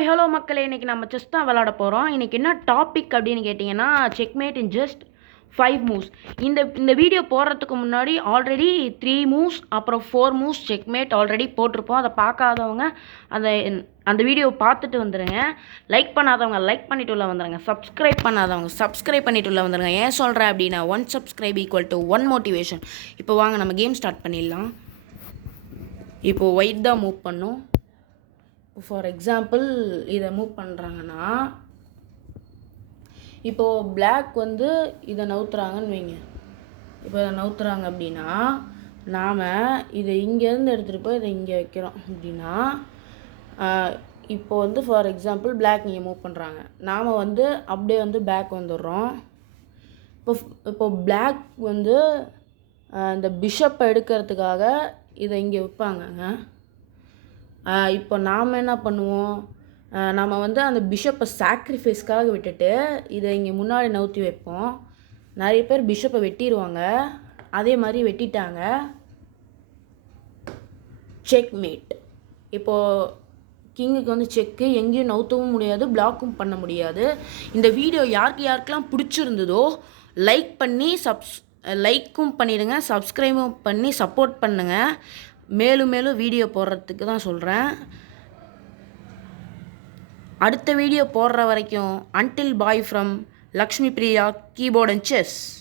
Hi hello மக்களே, இன்றைக்கி நம்ம செஸ் தான் விளாட போகிறோம். இன்றைக்கி என்ன டாபிக் அப்படின்னு கேட்டிங்கன்னா, செக்மேட் இன் ஜஸ்ட் 5 மூவ்ஸ். இந்த வீடியோ போடுறதுக்கு முன்னாடி ஆல்ரெடி 3 மூவ்ஸ் அப்புறம் 4 மூவ்ஸ் செக்மேட் ஆல்ரெடி போட்டிருப்போம். அதை பார்க்காதவங்க அந்த வீடியோ பார்த்துட்டு வந்துடுங்க. லைக் பண்ணாதவங்க லைக் பண்ணிட்டு உள்ள வந்துடுங்க. சப்ஸ்கிரைப் பண்ணாதவங்க சப்ஸ்கிரைப் பண்ணிட்டு உள்ள வந்துடுங்க. ஏன் சொல்கிறேன் அப்படின்னா 1 சப்ஸ்கிரைப் ஈக்குவல் டு 1 மோட்டிவேஷன். இப்போ வாங்க நம்ம கேம் ஸ்டார்ட் பண்ணிடலாம். இப்போது ஒயிட் தான் மூவ் பண்ணோம். ஃபார் எக்ஸாம்பிள் இதை மூவ் பண்ணுறாங்கன்னா, இப்போது பிளாக் வந்து இதை நவுத்துறாங்கன்னு வைங்க. இப்போ இதை நவுத்துறாங்க அப்படின்னா, நாம் இதை இங்கேருந்து எடுத்துகிட்டு போய் இதை இங்கே வைக்கிறோம் அப்படின்னா, இப்போ வந்து ஃபார் எக்ஸாம்பிள் பிளாக் இங்கே மூவ் பண்ணுறாங்க, நாம் வந்து அப்படியே வந்து பேக் வந்துடுறோம். இப்போ பிளாக் வந்து இந்த பிஷப்பை எடுக்கிறதுக்காக இதை இங்கே வைப்பாங்கங்க. இப்போ நாம் என்ன பண்ணுவோம், நம்ம வந்து அந்த பிஷப்பை சாக்ரிஃபைஸ்க்காக விட்டுட்டு இதை இங்கே முன்னாடி நவுத்தி வைப்போம். நிறைய பேர் பிஷப்பை வெட்டிடுவாங்க. அதே மாதிரி வெட்டிட்டாங்க. செக்மேட். இப்போது கிங்குக்கு வந்து செக்கு, எங்கேயும் நவுத்தவும் முடியாது, பிளாக்கும் பண்ண முடியாது. இந்த வீடியோ யாருக்கெல்லாம் பிடிச்சிருந்ததோ லைக்கும் பண்ணிடுங்க, சப்ஸ்கிரைபும் பண்ணி சப்போர்ட் பண்ணுங்கள். மேலும் வீடியோ போடுறதுக்கு தான் சொல்கிறேன். அடுத்த வீடியோ போடுற வரைக்கும் until bye from Lakshmi Priya keyboard and chess.